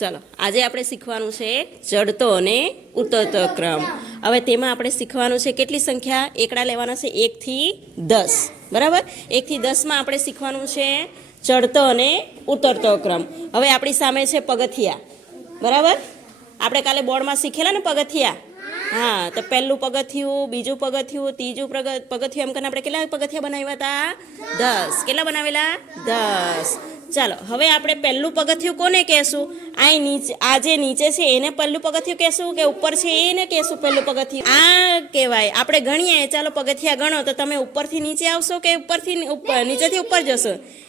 ચલો, આજે આપણે શીખવાનું છે ચડતો અને ઉતરતો ક્રમ. હવે તેમાં આપણે શીખવાનું છે કેટલી સંખ્યા? એકડા લેવાના છે એકથી દસ. બરાબર? એકથી દસમાં આપણે શીખવાનું છે ચડતો અને ઉતરતો ક્રમ. હવે આપણી સામે છે પગથિયા. બરાબર? આપણે કાલે બોર્ડમાં શીખેલા ને પગથિયા? હા, તો પહેલું પગથિયું, બીજું પગથિયું, ત્રીજું પગ- પગથિયું, એમ કરીને આપણે કેટલા પગથિયા બનાવ્યા હતા? દસ. કેટલા બનાવેલા? દસ. ચાલો, હવે આપણે પહેલું પગથિયું કોને કહેશું? આ નીચે, આ જે નીચે છે, એને પહેલું પગથિયું કહેશું કે ઉપર છે, એને કહેશું પહેલું પગથિયું? આ કહેવાય. આપણે ગણીએ, ચાલો પગથિયા ગણો, તો તમે ઉપરથી નીચે આવશો કે ઉપરથી ઉપર નીચેથી ઉપર જશો?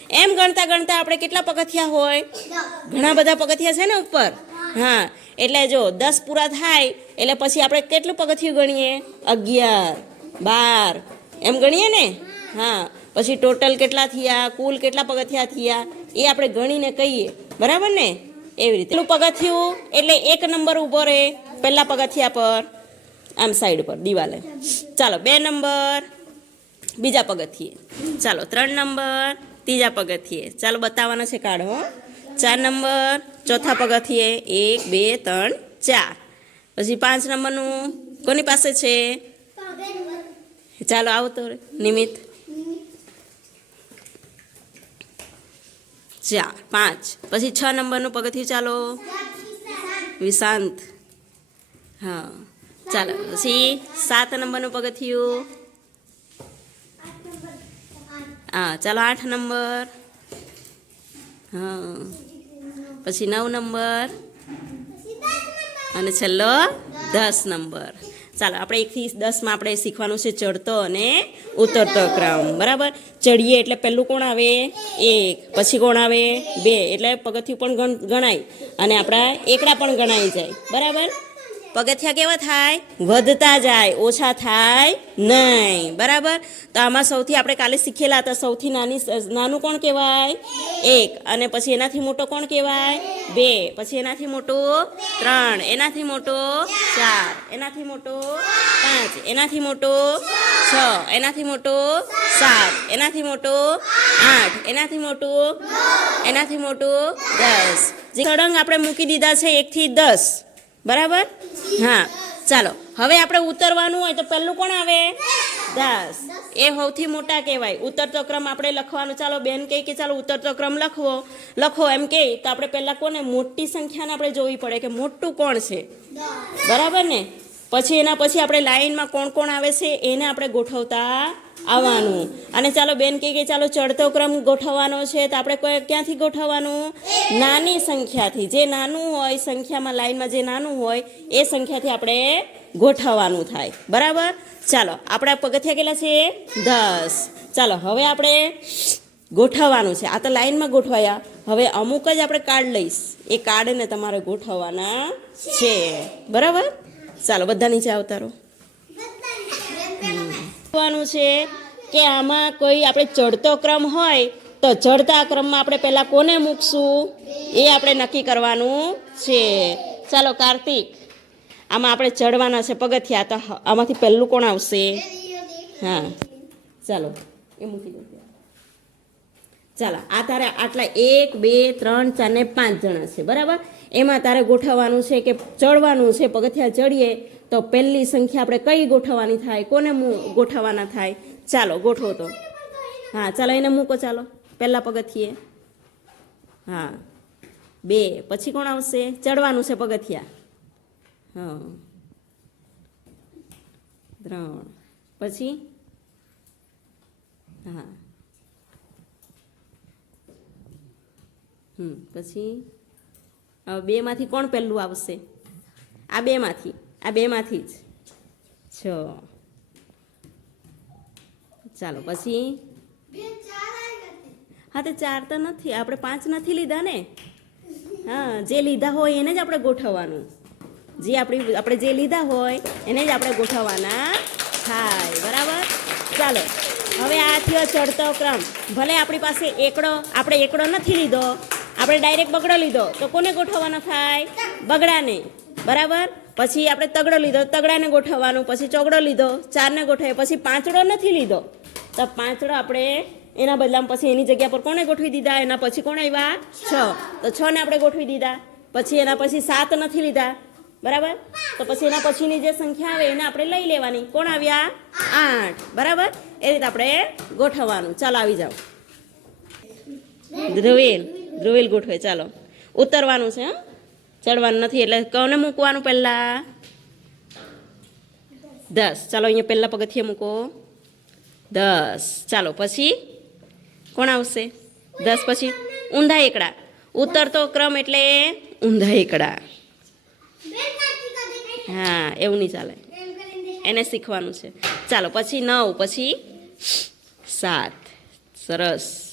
એમ ગણતા ગણતા આપણે કેટલા પગથિયા હોય? ઘણા બધા પગથિયા છે ને ઉપર? હા. એટલે જો, દસ પૂરા થાય, એટલે પછી આપણે કેટલું પગથિયું ગણીએ? અગિયાર, બાર. એમ ગણીએ ને? હા. પછી ટોટલ કેટલા થયા? કુલ કેટલા પગથિયા થયા? એ આપણે ગણીને કહીએ. બરાબર ને? એવી રીતે. પેલું પગથિયું, એટલે એક નંબર ઊભો રહે પહેલાં પગથિયા પર, આમ સાઈડ પર, દિવાલે. ચાલો, બે નંબર. બીજા પગથિયે. ચાલો, ત્રણ નંબર. ત્રીજા પગથિયે. ચાલો, બતાવવાના છે કાર્ડ, હો. ચાર નંબર. ચોથા પગથિયે, એક, બે, ત્રણ, ચાર. પછી પાંચ નંબરનું કોની પાસે છે? ચાલો આવો તો નિમિત્ત ચાર, પાંચ. પછી છ નંબરનું પગથિયું ચાલો. વિશાંત. હા. ચાલો. પછી સાત નંબરનું પગથિયું. હા, ચાલો આઠ નંબર. હા. પછી નવ નંબર. અને છેલ્લો દસ નંબર. ચાલો, આપણે એકથી દસમાં આપણે શીખવાનું છે ચડતો અને ઉતરતો ક્રમ. બરાબર? ચડીએ એટલે પહેલું કોણ આવે? એક. પછી કોણ આવે? બે. એટલે પગથિયું પણ ગણાય. અને આપણા એકડા પણ ગણાઈ જાય. બરાબર? પગથિયા કેવા થાય? વધતા જાય, ઓછા થાય નહીં. બરાબર? તો આમાં સૌથી આપણે કાલે શીખેલા હતા, સૌથી નાની નાનું કોણ કહેવાય? એક. અને પછી એનાથી મોટો કોણ કહેવાય? બે. પછી એનાથી મોટો ત્રણ. એનાથી મોટો ચાર. એનાથી મોટો પાંચ. એનાથી મોટો છ. એનાથી મોટો સાત. એનાથી મોટો આઠ. એનાથી મોટો એનાથી મોટો દસ. જે સળંગ આપણે મૂકી દીધા છે, એકથી દસ. બરાબર? હા, ચાલો. હવે આપણે ઉતરવાનું હોય તો પહેલું કોણ આવે? દસ. એ સૌથી મોટા કહેવાય. ઉતરતો ક્રમ આપણે લખવાનો. ચાલો, બેન કહે કે ચાલો ઉતરતો ક્રમ લખવો. લખો એમ કહે. તો આપણે પહેલાં કોને? મોટી સંખ્યાને આપણે જોવી પડે કે મોટું કોણ છે? બરાબર ને? પછી એના પછી આપણે લાઇનમાં કોણ કોણ આવે છે એને આપણે ગોઠવતા આવવાનું. અને ચાલો બેન કહે કે ચાલો ચડતો ક્રમ ગોઠવવાનો છે તો આપણે ક્યાંથી ગોઠવવાનું? નાની સંખ્યાથી. જે નાનું હોય સંખ્યામાં લાઇનમાં જે નાનું હોય એ સંખ્યાથી આપણે ગોઠવવાનું થાય. બરાબર? ચાલો, આપણા પગથિયા કેટલા છે? દસ. ચાલો, હવે આપણે ગોઠવવાનું છે. આ તો લાઇનમાં ગોઠવાયા. હવે અમુક જ આપણે કાર્ડ લઈશ. એ કાર્ડને તમારે ગોઠવવાના છે. બરાબર? ચાલો, બધા નીચે આવતારો. કહેવાનું છે કે આમાં કોઈ આપણે ચડતો ક્રમ હોય તો ચડતા ક્રમમાં આપણે પહેલાં કોને મૂકશું? એ આપણે નક્કી કરવાનું છે. ચાલો, કાર્તિક, આમાં આપણે ચડવાના છે પગથિયા. તો આમાંથી પહેલું કોણ આવશે? હા, ચાલો, એ મૂકી દો. ચાલો, આ તારે આટલા એક, બે, ત્રણ, ચાર ને પાંચ જણા છે, બરાબર? એમાં તારે ગોઠવવાનું છે કે ચડવાનું છે, પગથિયા ચડીએ, તો પહેલી સંખ્યા આપણે કઈ ગોઠવવાની થાય, કોને ગોઠવવાના થાય? ચાલો, ગોઠવો તો. હા, ચાલો, એને મૂકો, ચાલો, પહેલાં પગથિયે. હા. બે, પછી કોણ આવશે? ચડવાનું છે પગથિયા. હા. ત્રણ, પછી? હા. હમ, પછી બેમાંથી કોણ પહેલું આવશે? આ બેમાંથી આ બેમાંથી જ. છ. ચાલો, પછી? હા, તો ચાર તો નથી, આપણે પાંચ નથી લીધા ને? હા, જે લીધા હોય એને જ આપણે ગોઠવવાનું. જે આપણી, આપણે જે લીધા હોય એને જ આપણે ગોઠવવાના થાય, બરાબર? ચાલો, હવે આ થયો ચડતો ક્રમ. ભલે આપણી પાસે એકડો, આપણે એકડો નથી લીધો આપણે ડાયરેક્ટ બગડો લીધો. તો કોને ગોઠવવાનો થાય? બગડાને. બરાબર? પછી આપણે તગડો લીધો. તગડાને ગોઠવવાનું. પછી ચોગડો લીધો. ચારને ગોઠવે પછી પાંચડો નથી લીધો. તો પાંચડો આપણે એના બદલામાં પછી એની જગ્યા પર કોને ગોઠવી દીધા? એના પછી કોણ આવ્યા? છ. તો છ ને આપણે ગોઠવી દીધા. પછી એના પછી સાત નથી લીધા. બરાબર? તો પછી એના પછીની જે સંખ્યા આવે એને આપણે લઈ લેવાની. કોણ આવ્યા? આઠ. બરાબર? એ રીતે આપણે ગોઠવવાનું. ચાલો, આવી જાઓ. ધ્રુવીલ ધ્રુવીલ ગોઠવે, ચાલો. ઉતરવાનું છે? ચડવાનું નથી, એટલે કોને મૂકવાનું પહેલાં? દસ. ચાલો, અહીંયા પહેલાં પગથિયે મૂકો. દસ. ચાલો, પછી? કોણ આવશે? દસ પછી? ઊંધા એકડા. ઉતરતો ક્રમ એટલે ઊંધા એકડા. હા, એવું નહીં ચાલે. એને શીખવાનું છે. ચાલો, પછી નવ, પછી સાત. સરસ.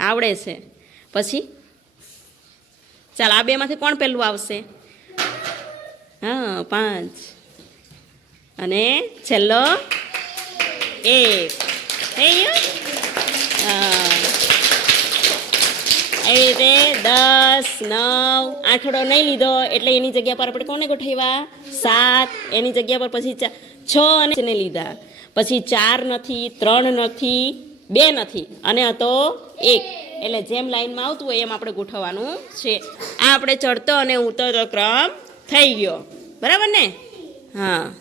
આવડે છે. પછી? ચાલો, આ બેમાંથી કોણ પહેલું આવશે? હા, પાંચ. અને છેલ્લો એક. હે. એવી રીતે દસ, નવ. આઠડો નહીં લીધો, એટલે એની જગ્યા પર આપણે કોને ગોઠવ્યા? સાત. એની જગ્યા પર પછી છ અને લીધા. પછી ચાર નથી, ત્રણ નથી, બે નથી. અને હતો એક. એટલે જેમ લાઈનમાં આવતું હોય એમ આપણે ગોઠવવાનું છે. આ આપણે ચડતો અને ઉતરતો ક્રમ થઈ ગયો. બરાબર ને? હા.